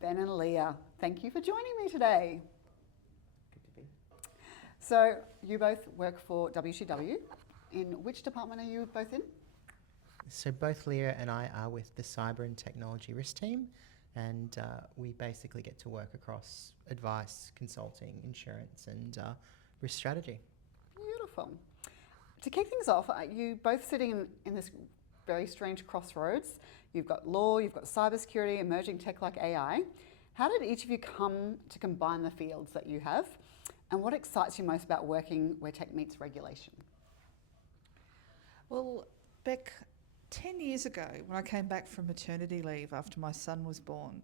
Ben and Leah, thank you for joining me today. Good to be. So you both work for WCW. In which department are you both in? So both Leah and I are with the Cyber and Technology Risk Team, and we basically get to work across advice, consulting, insurance, and risk strategy. Beautiful. To kick things off, you both sitting in this very strange crossroads. You've got law, you've got cybersecurity, emerging tech like AI. How did each of you come to combine the fields that you have? And what excites you most about working where tech meets regulation? Well, Beck, 10 years ago, when I came back from maternity leave after my son was born,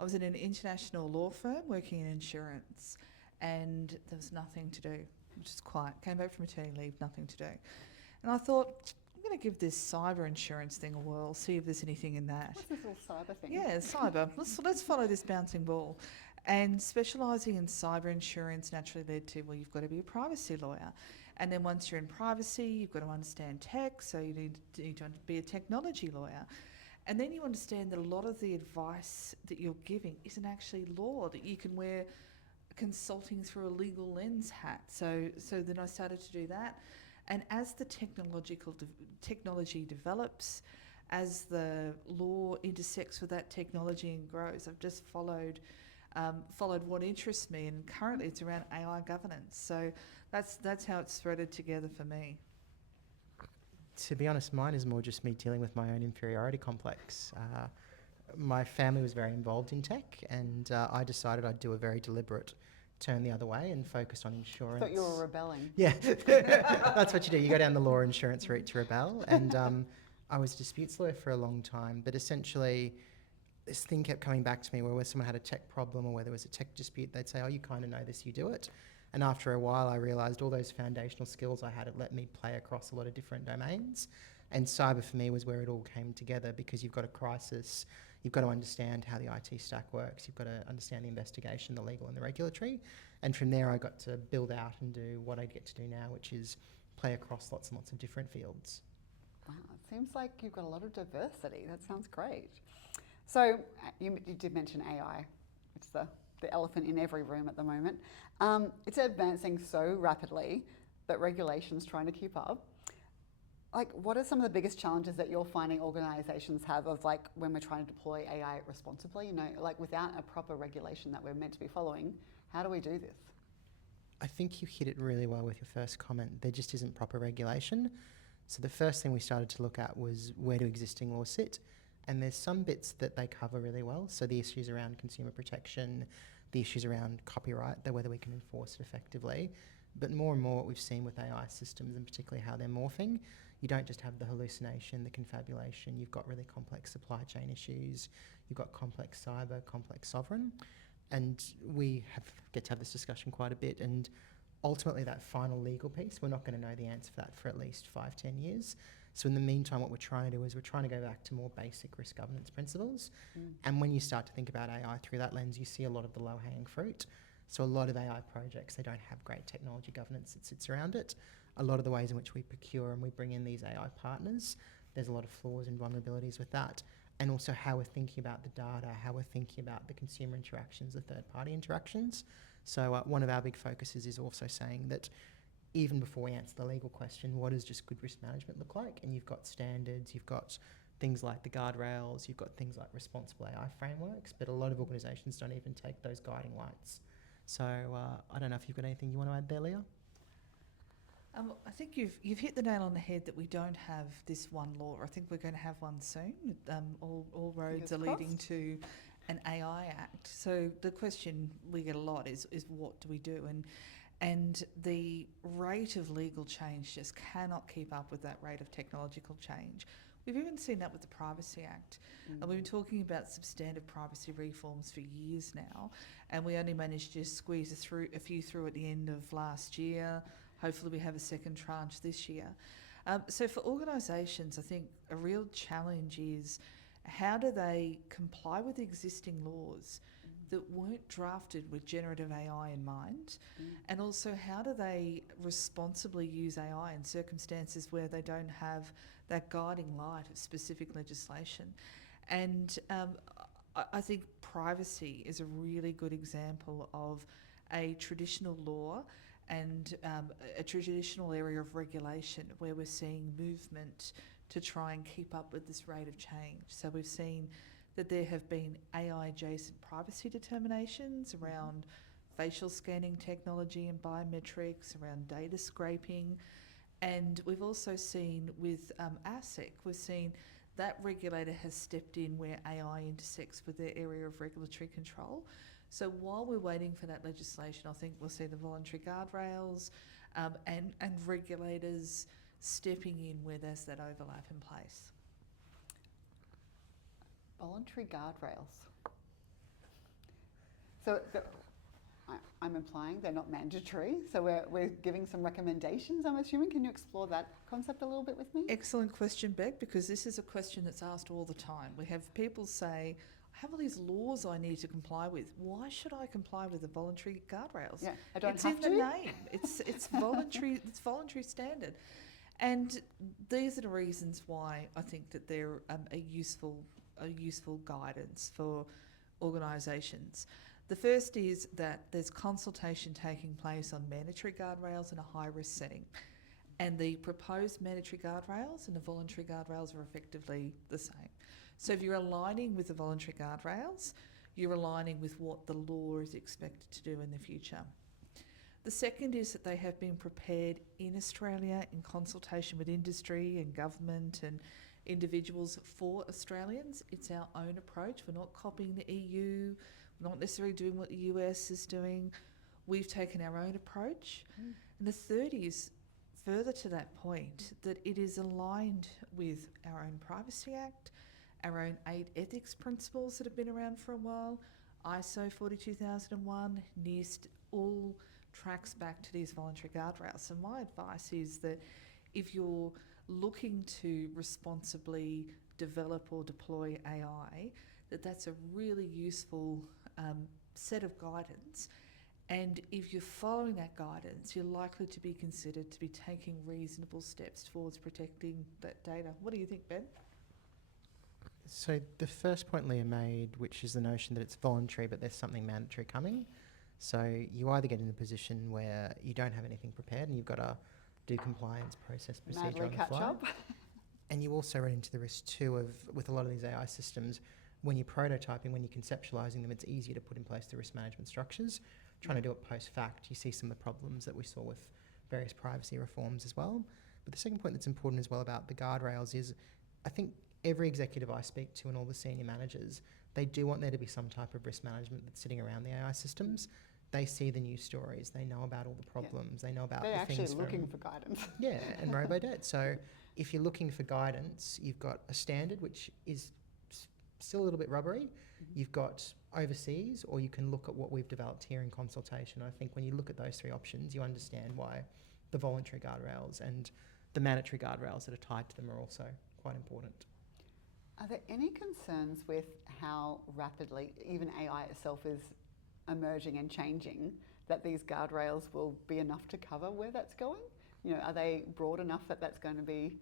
I was in an international law firm working in insurance, and there was nothing to do, which is quiet. Came back from maternity leave, nothing to do. And I thought, I'm going to give this cyber insurance thing a whirl, see if there's anything in that. What's this little cyber thing? Yeah, cyber. Let's follow this bouncing ball. And specialising in cyber insurance naturally led to, well, you've got to be a privacy lawyer. And then once you're in privacy, you've got to understand tech, so you need to be a technology lawyer. And then you understand that a lot of the advice that you're giving isn't actually law, that you can wear consulting through a legal lens hat. So then I started to do that. And as the technology develops, as the law intersects with that technology and grows, I've just followed what interests me, and currently it's around AI governance. So that's how it's threaded together for me. To be honest, mine is more just me dealing with my own inferiority complex. My family was very involved in tech, and I decided I'd do a very deliberate turn the other way and focus on insurance. I thought you were rebelling. Yeah, that's what you do. You go down the law insurance route to rebel. And I was a disputes lawyer for a long time, but essentially this thing kept coming back to me where someone had a tech problem or where there was a tech dispute, they'd say, oh, you kind of know this, you do it. And after a while, I realised all those foundational skills I had had let me play across a lot of different domains. And cyber for me was where it all came together, because you've got a crisis, you've got to understand how the IT stack works, you've got to understand the investigation, the legal and the regulatory. And from there, I got to build out and do what I get to do now, which is play across lots and lots of different fields. Wow, it seems like you've got a lot of diversity. That sounds great. So you did mention AI. It's the elephant in every room at the moment. It's advancing so rapidly that regulation's trying to keep up. Like, what are some of the biggest challenges that you're finding organisations have of, like, when we're trying to deploy AI responsibly? You know, like, without a proper regulation that we're meant to be following, how do we do this? I think you hit it really well with your first comment. There just isn't proper regulation. So the first thing we started to look at was, where do existing laws sit? And there's some bits that they cover really well. So the issues around consumer protection, the issues around copyright, whether we can enforce it effectively. But more and more what we've seen with AI systems, and particularly how they're morphing, you don't just have the hallucination, the confabulation, you've got really complex supply chain issues, you've got complex cyber, complex sovereign. And we get to have this discussion quite a bit, and ultimately that final legal piece, we're not going to know the answer for that for at least 5-10 years. So in the meantime, what we're trying to do is we're trying to go back to more basic risk governance principles. And when you start to think about AI through that lens, you see a lot of the low-hanging fruit. So a lot of AI projects, they don't have great technology governance that sits around it. A lot of the ways in which we procure and we bring in these AI partners, there's a lot of flaws and vulnerabilities with that. And also how we're thinking about the data, how we're thinking about the consumer interactions, the third-party interactions. So one of our big focuses is also saying that even before we answer the legal question, what does just good risk management look like? And you've got standards, you've got things like the guardrails, you've got things like responsible AI frameworks, but a lot of organisations don't even take those guiding lights. So I don't know if you've got anything you want to add there, Leah? I think you've hit the nail on the head that we don't have this one law. I think we're going to have one soon. All roads are leading to an AI Act. So the question we get a lot is what do we do? And the rate of legal change just cannot keep up with that rate of technological change. We've even seen that with the Privacy Act. And we've been talking about substantive privacy reforms for years now, and we only managed to squeeze a few through at the end of last year. Hopefully we have a second tranche this year. So for organisations, I think a real challenge is, how do they comply with existing laws that weren't drafted with generative AI in mind? And also, how do they responsibly use AI in circumstances where they don't have that guiding light of specific legislation? And I think privacy is a really good example of a traditional law and a traditional area of regulation where we're seeing movement to try and keep up with this rate of change. So we've seen that there have been AI-adjacent privacy determinations around facial scanning technology and biometrics, around data scraping. And we've also seen with ASIC, we've seen that regulator has stepped in where AI intersects with their area of regulatory control. So while we're waiting for that legislation, I think we'll see the voluntary guardrails and regulators stepping in where there's that overlap in place. Voluntary guardrails. So I'm implying they're not mandatory, so we're giving some recommendations, I'm assuming. Can you explore that concept a little bit with me? Excellent question, Beck, because this is a question that's asked all the time. We have people say, I have all these laws I need to comply with. Why should I comply with the voluntary guardrails? Yeah, I don't it's have in to. the name. It's voluntary. It's voluntary standard, and these are the reasons why I think that they're a useful guidance for organisations. The first is that there's consultation taking place on mandatory guardrails in a high-risk setting, and the proposed mandatory guardrails and the voluntary guardrails are effectively the same. So if you're aligning with the voluntary guardrails, you're aligning with what the law is expected to do in the future. The second is that they have been prepared in Australia in consultation with industry and government and individuals for Australians. It's our own approach. We're not copying the EU, we're not necessarily doing what the US is doing. We've taken our own approach. And the third is, further to that point, that it is aligned with our own Privacy Act, our own 8 ethics principles that have been around for a while, ISO 42001, NIST, all tracks back to these voluntary guardrails. So my advice is that if you're looking to responsibly develop or deploy AI, that's a really useful set of guidance. And if you're following that guidance, you're likely to be considered to be taking reasonable steps towards protecting that data. What do you think, Ben? So the first point Leah made, which is the notion that it's voluntary but there's something mandatory coming. So you either get in a position where you don't have anything prepared and you've got to do compliance, process, procedure on the fly. Up. And you also run into the risk too of, with a lot of these AI systems, when you're prototyping, when you're conceptualizing them, it's easier to put in place the risk management structures. Trying to do it post-fact, you see some of the problems that we saw with various privacy reforms as well. But the second point that's important as well about the guardrails is, I think every executive I speak to and all the senior managers, they do want there to be some type of risk management that's sitting around the AI systems. They see the news stories, they know about all the problems, they know about They're the things actually looking for guidance. Yeah, and robo-debt. So if you're looking for guidance, you've got a standard which is still a little bit rubbery. You've got overseas, or you can look at what we've developed here in consultation. I think when you look at those three options, you understand why the voluntary guardrails and the mandatory guardrails that are tied to them are also quite important. Are there any concerns with how rapidly even AI itself is emerging and changing, that these guardrails will be enough to cover where that's going? You know, are they broad enough that that's going to be,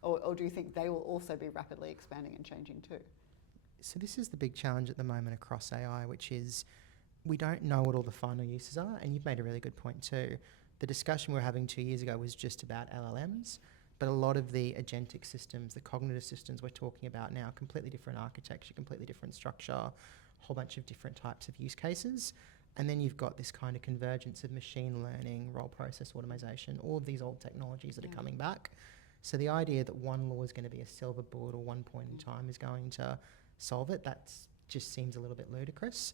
or do you think they will also be rapidly expanding and changing too? So this is the big challenge at the moment across AI, which is we don't know what all the final uses are, and you've made a really good point too. The discussion we were having 2 years ago was just about LLMs, but a lot of the agentic systems, the cognitive systems we're talking about now, completely different architecture, completely different structure, a whole bunch of different types of use cases. And then you've got this kind of convergence of machine learning, role process automation, all of these old technologies that are coming back. So the idea that one law is going to be a silver bullet or one point in time is going to solve it, that just seems a little bit ludicrous.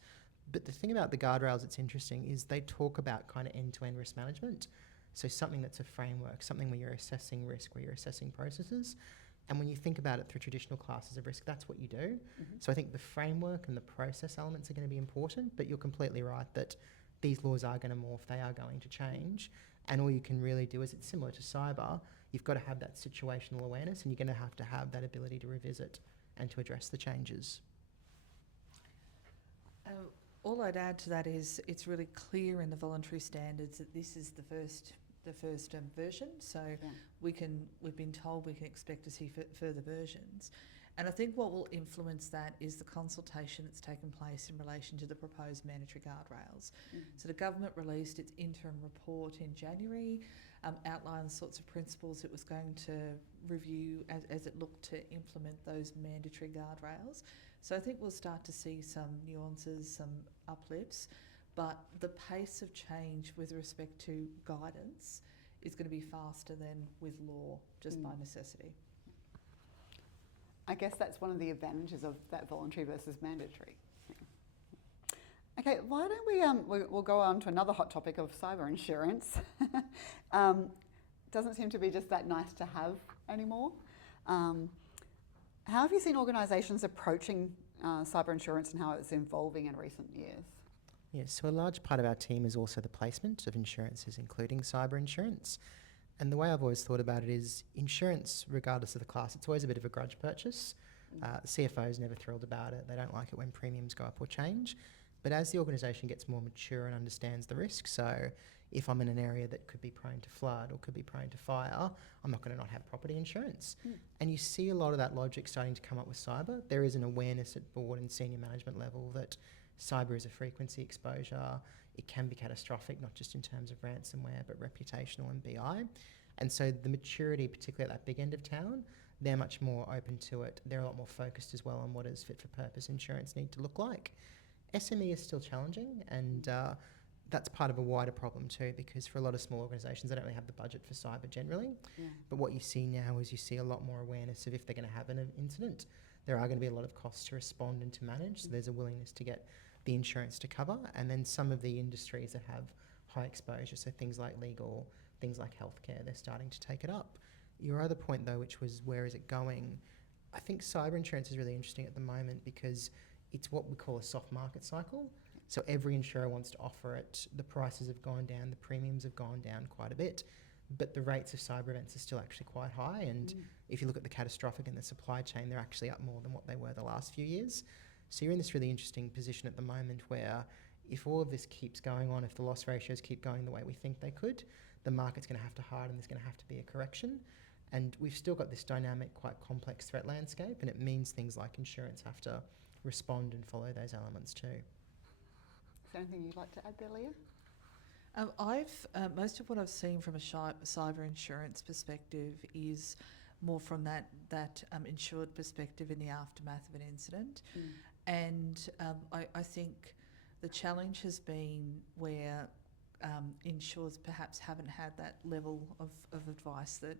But the thing about the guardrails that's interesting is they talk about kind of end-to-end risk management. So something that's a framework, something where you're assessing risk, where you're assessing processes. And when you think about it through traditional classes of risk, that's what you do. So I think the framework and the process elements are going to be important, but you're completely right that these laws are going to morph, they are going to change. And all you can really do is, it's similar to cyber, you've got to have that situational awareness, and you're going to have that ability to revisit and to address the changes. All I'd add to that is it's really clear in the voluntary standards that this is the first version. So we've been told we can expect to see further versions. And I think what will influence that is the consultation that's taken place in relation to the proposed mandatory guardrails. So the government released its interim report in January, outlined the sorts of principles it was going to review as it looked to implement those mandatory guardrails. So I think we'll start to see some nuances, some uplifts, but the pace of change with respect to guidance is going to be faster than with law, just by necessity. I guess that's one of the advantages of that voluntary versus mandatory. Okay, why don't we'll go on to another hot topic of cyber insurance. Doesn't seem to be just that nice to have anymore. How have you seen organisations approaching cyber insurance and how it's evolving in recent years? Yes, so a large part of our team is also the placement of insurances, including cyber insurance. And the way I've always thought about it is insurance, regardless of the class, it's always a bit of a grudge purchase. CFO's never thrilled about it. They don't like it when premiums go up or change. But as the organisation gets more mature and understands the risk, so if I'm in an area that could be prone to flood or could be prone to fire, I'm not going to not have property insurance. And you see a lot of that logic starting to come up with cyber. There is an awareness at board and senior management level that cyber is a frequency exposure. It can be catastrophic, not just in terms of ransomware, but reputational and BI. And so the maturity, particularly at that big end of town, they're much more open to it. They're a lot more focused as well on what does fit for purpose insurance need to look like. SME is still challenging, and that's part of a wider problem too, because for a lot of small organisations, they don't really have the budget for cyber generally. But what you see now is you see a lot more awareness of if they're going to have an incident, there are going to be a lot of costs to respond and to manage. So there's a willingness to get the insurance to cover. And then some of the industries that have high exposure, so things like legal, things like healthcare, they're starting to take it up. Your other point though, which was where is it going? I think cyber insurance is really interesting at the moment because it's what we call a soft market cycle. So every insurer wants to offer it. The prices have gone down, the premiums have gone down quite a bit, but the rates of cyber events are still actually quite high. And if you look at the catastrophic and the supply chain, they're actually up more than what they were the last few years. So you're in this really interesting position at the moment where if all of this keeps going on, if the loss ratios keep going the way we think they could, the market's going to have to harden, there's going to have to be a correction. And we've still got this dynamic, quite complex threat landscape, and it means things like insurance have to respond and follow those elements too. Is there anything you'd like to add there, Leah? Most of what I've seen from a cyber insurance perspective is more from that insured perspective in the aftermath of an incident. And I think the challenge has been where insurers perhaps haven't had that level of advice that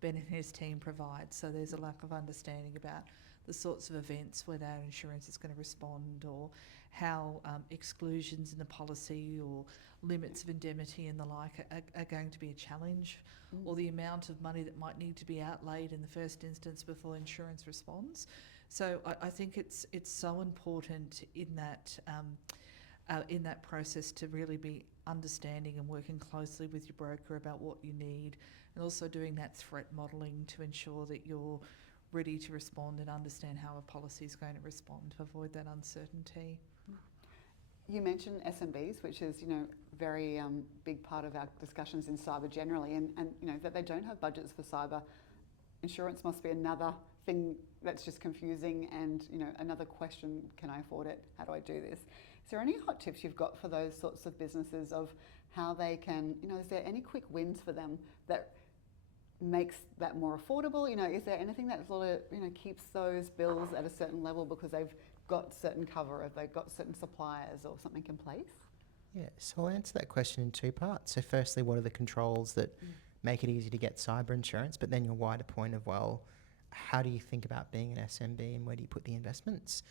Ben and his team provide. So there's a lack of understanding about the sorts of events where that insurance is going to respond, or how exclusions in the policy or limits of indemnity and the like are going to be a challenge, or the amount of money that might need to be outlaid in the first instance before insurance responds. So I think it's so important in that process to really be understanding and working closely with your broker about what you need, and also doing that threat modelling to ensure that you're ready to respond and understand how a policy is going to respond to avoid that uncertainty. You mentioned SMBs, which is, very big part of our discussions in cyber generally, and that they don't have budgets for cyber. Insurance must be another thing that's just confusing, and another question: can I afford it? How do I do this? Is there any hot tips you've got for those sorts of businesses of how they can, is there any quick wins for them that makes that more affordable? Is there anything that sort of, keeps those bills at a certain level because they've got certain cover, or they've got certain suppliers or something in place? Yeah, so I'll answer that question in two parts. So firstly, what are the controls that make it easy to get cyber insurance? But then your wider point of, well, how do you think about being an SMB and where do you put the investments?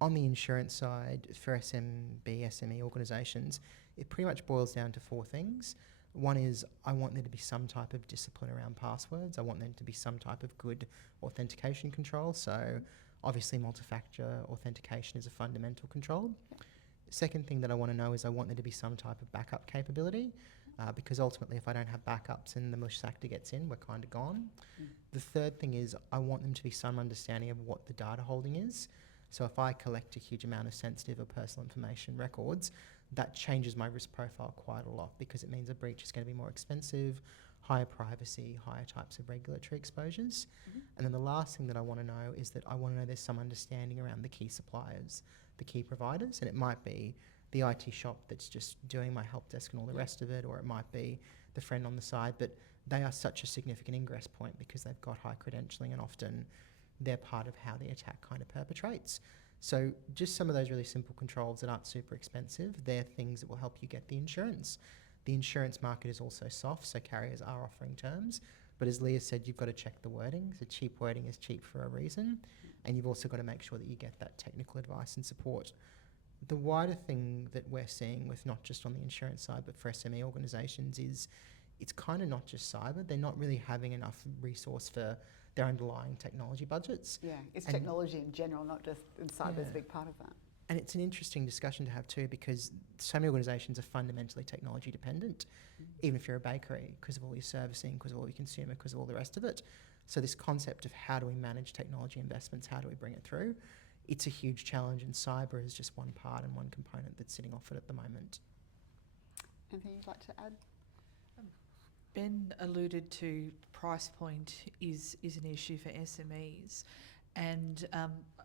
On the insurance side, for SME organisations, it pretty much boils down to four things. One is I want there to be some type of discipline around passwords. I want there to be some type of good authentication control. So obviously multi-factor authentication is a fundamental control. Yep. Second thing that I want to know is I want there to be some type of backup capability, because ultimately if I don't have backups and the malicious actor gets in, we're kind of gone. The third thing is I want them to be some understanding of what the data holding is. So if I collect a huge amount of sensitive or personal information records, that changes my risk profile quite a lot, because it means a breach is going to be more expensive, higher privacy, higher types of regulatory exposures. Mhm. And then the last thing that I want to know is that I want to know there's some understanding around the key suppliers, the key providers, and it might be the IT shop that's just doing my help desk and all the rest of it, or it might be the friend on the side, but they are such a significant ingress point because they've got high credentialing and often they're part of how the attack kind of perpetrates. So just some of those really simple controls that aren't super expensive, they're things that will help you get the insurance. The insurance market is also soft, so carriers are offering terms. But as Leah said, you've got to check the wording. So cheap wording is cheap for a reason. And you've also got to make sure that you get that technical advice and support. The wider thing that we're seeing with not just on the insurance side, but for SME organisations is it's kind of not just cyber. They're not really having enough resource for their underlying technology budgets. Yeah, it's And- technology in general, not just in cyber is Yeah. a big part of that. And it's an interesting discussion to have too, because so many organisations are fundamentally technology dependent, even if you're a bakery, because of all your servicing, because of all your consumer, because of all the rest of it. So this concept of how do we manage technology investments, how do we bring it through, it's a huge challenge, and cyber is just one part and one component that's sitting off it at the moment. Anything you'd like to add? Ben alluded to price point is an issue for SMEs, and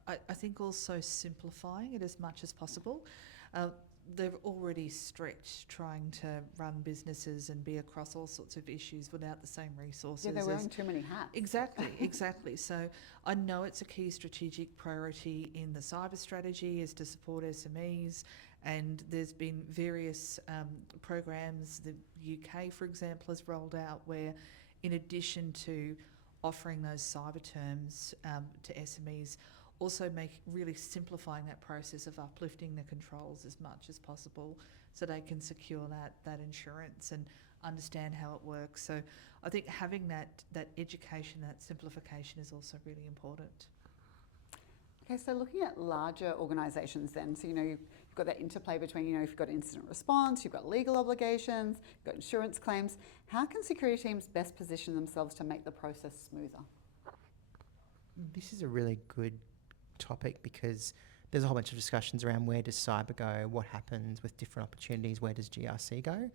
I think also simplifying it as much as possible. They're already stretched trying to run businesses and be across all sorts of issues without the same resources. Yeah, they're wearing too many hats. Exactly. So I know it's a key strategic priority in the cyber strategy is to support SMEs, and there's been various programs. The UK, for example, has rolled out where, in addition to offering those cyber terms to SMEs, also really simplifying that process of uplifting the controls as much as possible so they can secure that insurance and understand how it works. So I think having that education, that simplification is also really important. Okay, so looking at larger organisations then, so you've got that interplay between, if you've got incident response, you've got legal obligations, you've got insurance claims. How can security teams best position themselves to make the process smoother? This is a really good topic because there's a whole bunch of discussions around where does cyber go, what happens with different opportunities, where does GRC go.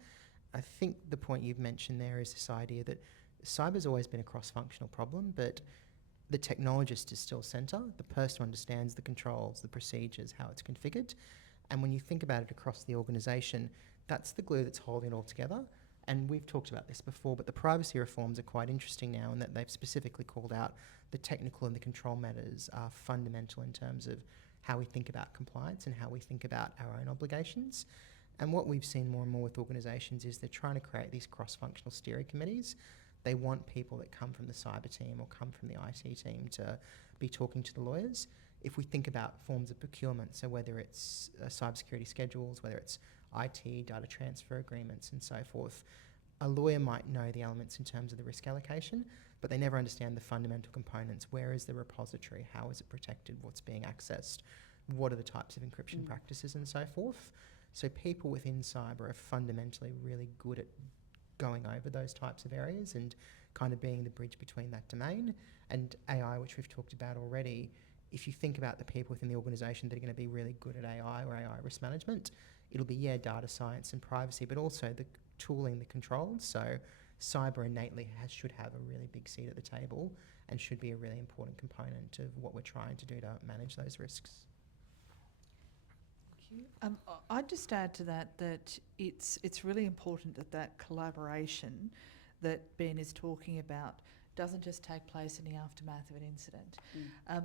I think the point you've mentioned there is this idea that cyber's always been a cross-functional problem, but the technologist is still centre, the person who understands the controls, the procedures, how it's configured. And when you think about it across the organisation, that's the glue that's holding it all together. And we've talked about this before, but the privacy reforms are quite interesting now in that they've specifically called out the technical and the control matters are fundamental in terms of how we think about compliance and how we think about our own obligations. And what we've seen more and more with organisations is they're trying to create these cross-functional steering committees. They want people that come from the cyber team or come from the IT team to be talking to the lawyers. If we think about forms of procurement, so whether it's cybersecurity schedules, whether it's IT, data transfer agreements and so forth, a lawyer might know the elements in terms of the risk allocation, but they never understand the fundamental components. Where is the repository? How is it protected? What's being accessed? What are the types of encryption practices and so forth? So people within cyber are fundamentally really good at going over those types of areas and kind of being the bridge between that domain. And AI, which we've talked about already, if you think about the people within the organisation that are going to be really good at AI or AI risk management, it'll be, data science and privacy, but also the tooling, the controls. So cyber innately should have a really big seat at the table and should be a really important component of what we're trying to do to manage those risks. I'd just add to that it's really important that collaboration that Ben is talking about doesn't just take place in the aftermath of an incident.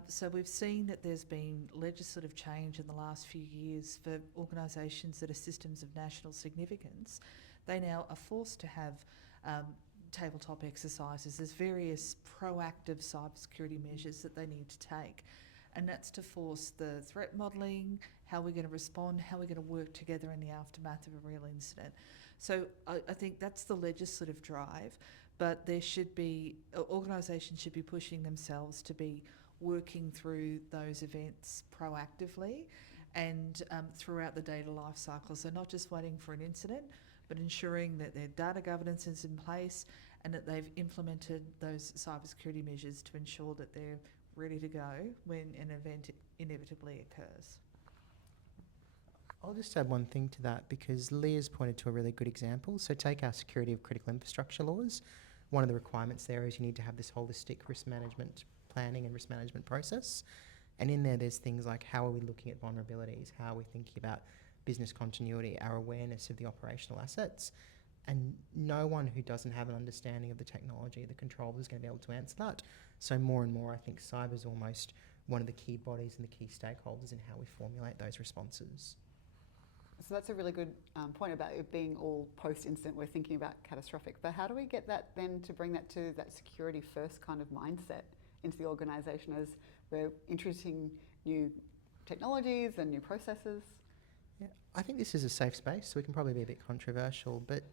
So we've seen that there's been legislative change in the last few years for organisations that are systems of national significance. They now are forced to have tabletop exercises. There's various proactive cybersecurity measures that they need to take. And that's to force the threat modelling, how we're going to respond, how we're going to work together in the aftermath of a real incident. So I think that's the legislative drive, but there should be, organisations should be pushing themselves to be working through those events proactively and throughout the data life cycle. So not just waiting for an incident, but ensuring that their data governance is in place and that they've implemented those cybersecurity measures to ensure that they're ready to go when an event inevitably occurs. I'll just add one thing to that because Leah's pointed to a really good example. So take our security of critical infrastructure laws. one of the requirements there is you need to have this holistic risk management planning and risk management process. And in there's things like how are we looking at vulnerabilities, how are we thinking about business continuity, our awareness of the operational assets. And no one who doesn't have an understanding of the technology, the control, is going to be able to answer that. So more and more, I think cyber is almost one of the key bodies and the key stakeholders in how we formulate those responses. So that's a really good point about it being all post-incident. We're thinking about catastrophic. But how do we get that then to bring that to that security first kind of mindset into the organisation as we're introducing new technologies and new processes? Yeah, I think this is a safe space, so we can probably be a bit controversial, but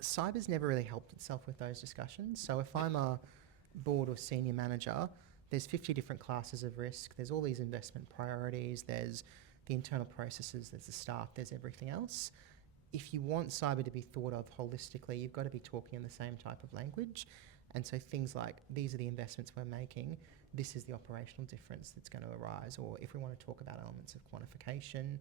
cyber's never really helped itself with those discussions. So if I'm a board or senior manager, there's 50 different classes of risk, there's all these investment priorities, there's the internal processes, there's the staff, there's everything else. If you want cyber to be thought of holistically, you've got to be talking in the same type of language. And so things like, these are the investments we're making, this is the operational difference that's going to arise. Or if we want to talk about elements of quantification,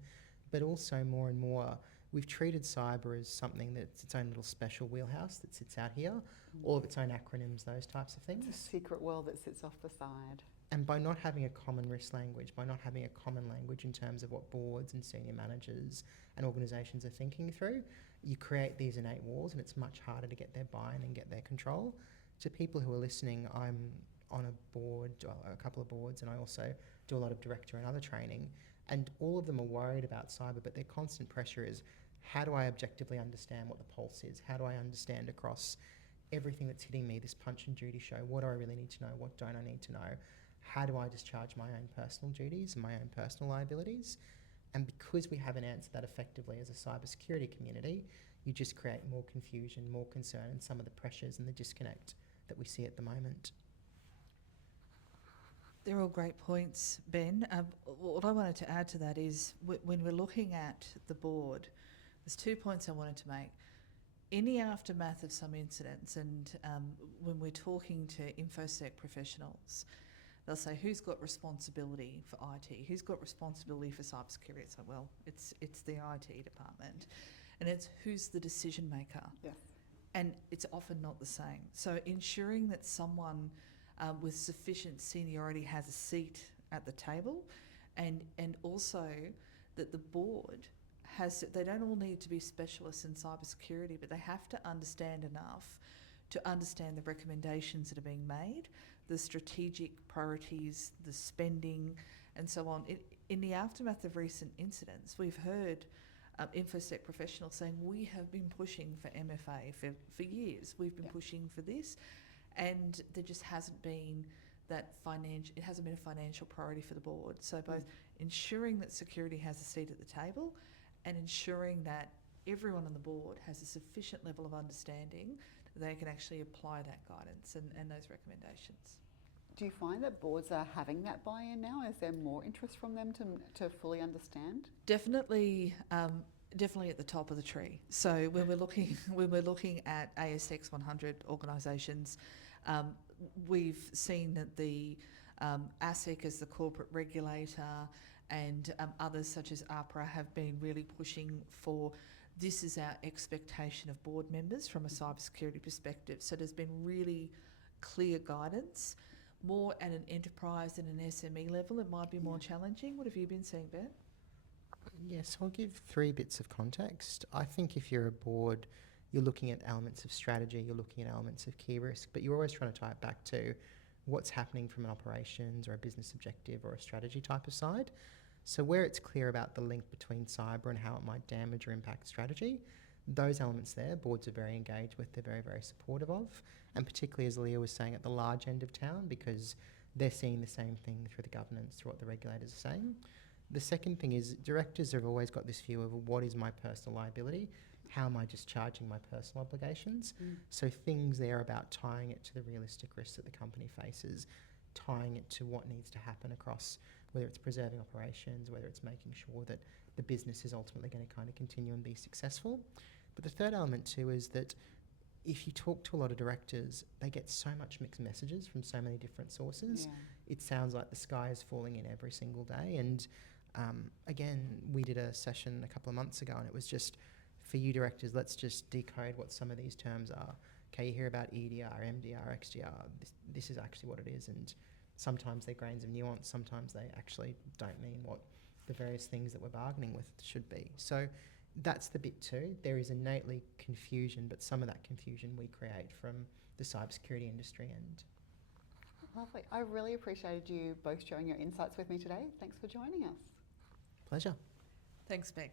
but also more and more, we've treated cyber as something that's its own little special wheelhouse that sits out here, all of its own acronyms, those types of things. It's a secret world that sits off the side. And by not having a common risk language, by not having a common language in terms of what boards and senior managers and organisations are thinking through, you create these innate walls and it's much harder to get their buy-in and get their control. To people who are listening, I'm on a board, a couple of boards, and I also do a lot of director and other training, and all of them are worried about cyber, but their constant pressure is, how do I objectively understand what the pulse is? How do I understand across everything that's hitting me, this punch and duty show? What do I really need to know? What don't I need to know? How do I discharge my own personal duties and my own personal liabilities? And because we haven't answered that effectively as a cybersecurity community, you just create more confusion, more concern, and some of the pressures and the disconnect that we see at the moment. They're all great points, Ben. What I wanted to add to that is when we're looking at the board, there's 2 points I wanted to make. In the aftermath of some incidents, and when we're talking to InfoSec professionals, they'll say, who's got responsibility for IT? Who's got responsibility for cybersecurity? It's like, well, it's the IT department. And it's who's the decision maker? Yes. And it's often not the same. So ensuring that someone with sufficient seniority has a seat at the table, and also that the board has, they don't all need to be specialists in cybersecurity, but they have to understand enough to understand the recommendations that are being made, the strategic priorities, the spending, and so on. In the aftermath of recent incidents, we've heard InfoSec professionals saying, we have been pushing for MFA for years. We've been pushing for this, and there just hasn't been that financial, it hasn't been a financial priority for the board. So both ensuring that security has a seat at the table and ensuring that everyone on the board has a sufficient level of understanding that they can actually apply that guidance and those recommendations. Do you find that boards are having that buy-in now? Is there more interest from them to fully understand? Definitely at the top of the tree. So when we're looking at ASX 100 organisations, we've seen that the ASIC as the corporate regulator and others such as APRA have been really pushing for, this is our expectation of board members from a cybersecurity perspective. So there's been really clear guidance. More at an enterprise and an SME level, it might be more challenging. What have you been seeing, Ben? Yes, I'll give 3 bits of context. I think if you're a board, you're looking at elements of strategy, you're looking at elements of key risk, but you're always trying to tie it back to what's happening from an operations or a business objective or a strategy type of side. So where it's clear about the link between cyber and how it might damage or impact strategy, those elements there, boards are very engaged with, they're very, very supportive of, and particularly as Leah was saying, at the large end of town, because they're seeing the same thing through the governance, through what the regulators are saying. The second thing is directors have always got this view of what is my personal liability, how am I discharging my personal obligations. So things there about tying it to the realistic risks that the company faces, tying it to what needs to happen across, whether it's preserving operations, whether it's making sure that the business is ultimately going to kind of continue and be successful. But the third element too is that if you talk to a lot of directors, they get so much mixed messages from so many different sources. It sounds like the sky is falling in every single day. And again, we did a session a couple of months ago and it was just, for you directors, let's just decode what some of these terms are. okay, you hear about EDR, MDR, XDR, this is actually what it is, and sometimes they're grains of nuance, sometimes they actually don't mean what the various things that we're bargaining with should be. So that's the bit too. There is innately confusion, but some of that confusion we create from the cybersecurity industry. And Lovely. I really appreciated you both sharing your insights with me today. Thanks for joining us. pleasure. Thanks, Meg.